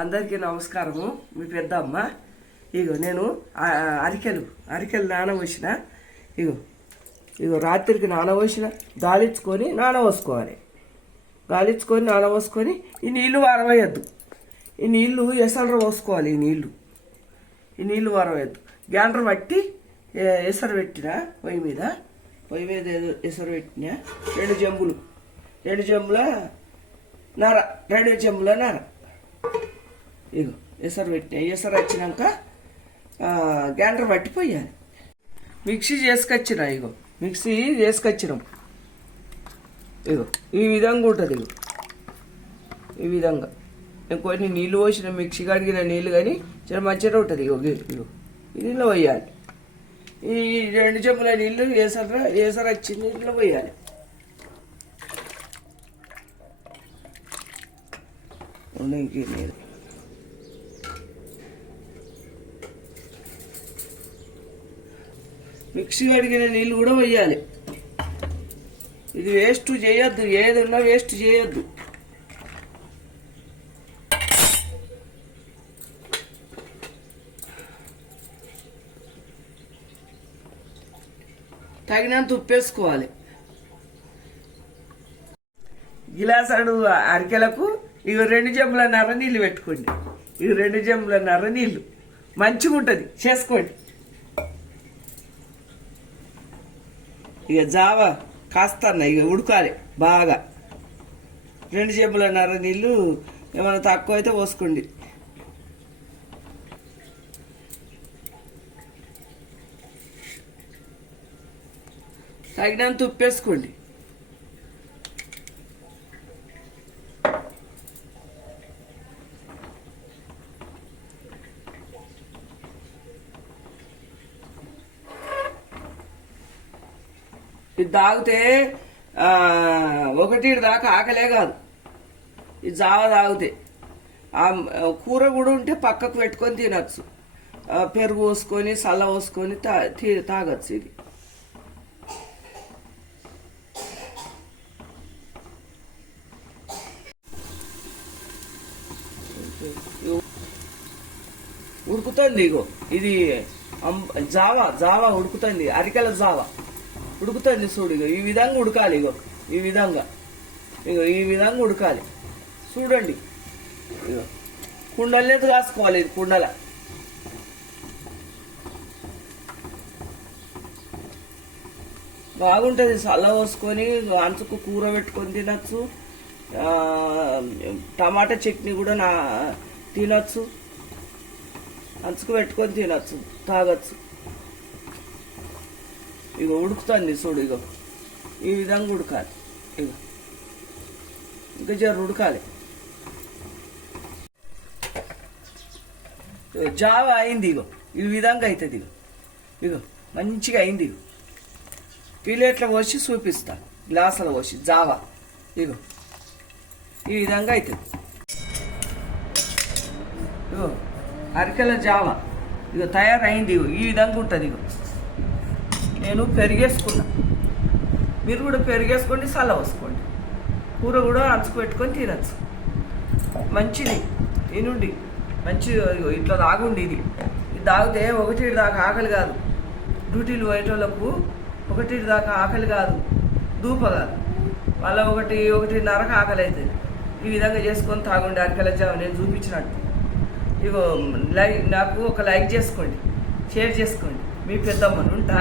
అందరికీ నమస్కారము. మీ పెద్దమ్మ. ఇగో నేను అరికెలు అరికెలు నానబోసిన. ఇగో ఇగో రాత్రికి నానబోసిన. గాలించుకొని నానబోసుకోవాలి. గాలించుకొని నానబోసుకొని ఈ నీళ్ళు వారవేయద్దు. ఈ నీళ్ళు ఎసరు పోసుకోవాలి ఈ నీళ్ళు ఈ నీళ్ళు వారవేయద్దు. గ్యాండర్ పట్టి ఎసరు పెట్టిన పొయ్యి మీద పొయ్యి మీద ఏదో ఎసరు పెట్టిన రెండు జంబులు. రెండు జంబుల నర రెండు జంబుల నర. ఇగో ఎసరు పెట్టిన. ఎసరు వచ్చినాక గ్యాండర్ గ్రైండర్ పట్టిపోయాలి. మిక్సీ చేసుకొచ్చిన ఇగో మిక్సీ చేసుకొచ్చినాం. ఇగో ఈ విధంగా ఉంటుంది ఇగో ఈ విధంగా. నేను కొన్ని నీళ్ళు పోసిన మిక్సీ కడిగిన నీళ్ళు కానీ చాలా మంచిగా ఉంటుంది. ఇగో ఇగో, నీళ్ళు పోయాలి. ఈ రెండు చెప్పుల నీళ్ళు ఏసర ఏసర వచ్చి నీళ్ళు పోయాలి. నీళ్ళు మిక్సీ కడిగిన నీళ్ళు కూడా వేయాలి ఇది వేస్ట్ చేయొద్దు ఏదన్నా వేస్ట్ చేయొద్దు. తగినంత ఉప్పేసుకోవాలి గిలాసాడు అరికెలకు ఇవి రెండు జమ్ముల నర నీళ్ళు పెట్టుకోండి. ఇవి రెండు జమ్ముల నర నీళ్ళు మంచిగా ఉంటుంది చేసుకోండి. ఇక జావ కాస్త ఇక ఉడకాలి బాగా. రెండు చెంబుల నీళ్ళు ఏమైనా తక్కువ అయితే పోసుకోండి. తగినంత ఉప్పేసుకోండి ఇది తాగితే ఒకటి దాకా ఆకలే కాదు. ఇది జావ తాగితే. ఆ కూర కూడా ఉంటే పక్కకు పెట్టుకొని తినచ్చు. పెరుగు పోసుకొని సల్ల పోసుకొని తా తి- తాగొచ్చు ఇది. ఉడుకుతుంది ఇగో. ఇది అం- జావా జావా ఉడుకుతుంది. అరికల జావా. ఉడుకుతుంది చూడు ఇక ఈ విధంగా ఉడకాలి ఇగో ఈ విధంగా. ఇగో ఈ విధంగా ఉడకాలి. చూడండి. ఇగో కుండలనేది కాసుకోవాలి ఇది కుండల? బాగుంటుంది సల్ల పోసుకొని అంచుకు కూర పెట్టుకొని తినచ్చు. టమాటా చట్నీ కూడా నా తినచ్చు. అంచుకు పెట్టుకొని తినచ్చు తాగొచ్చు. ఇగో ఉడుకుతుంది చూడు ఇగో. ఈ విధంగా ఉడకాలి. ఇగో. ఇంకా జర ఉడకాలి. జావ అయింది ఇగో. ఈ విధంగా అవుతుంది ఇగో. ఇగో మంచిగా అయింది ఇగో. ప్లేట్లో పోసి చూపిస్తా. గ్లాసులో పోసి జావా. ఇగో. ఈ విధంగా అవుతుంది ఇగో అరికెల జావా. ఇగో తయారైంది ఇగో. ఈ విధంగా ఉంటుంది ఇగో. నేను పెరిగేసుకున్నా. మీరు కూడా పెరిగేసుకోండి సల్ల వేసుకోండి. కూర కూడా అంచుకు పెట్టుకొని తినచ్చు. మంచిది తినుండి. మంచి ఇట్లా తాగుండి ఇది. ఇది తాగితే ఒకటి దాకా ఆకలి కాదు. డ్యూటీలు పోయేటోళ్ళకు ఒకటి దాకా ఆకలి కాదు. దూప కాదు వాళ్ళ ఒకటి ఒకటి నరక ఆకలి అవుతుంది ఈ విధంగా చేసుకొని తాగుండి అరికెల నేను చూపించినట్టు. ఇగో లైక్ నాకు ఒక లైక్ చేసుకోండి. షేర్ చేసుకోండి. మీ పెద్దమ్మను ఉంటా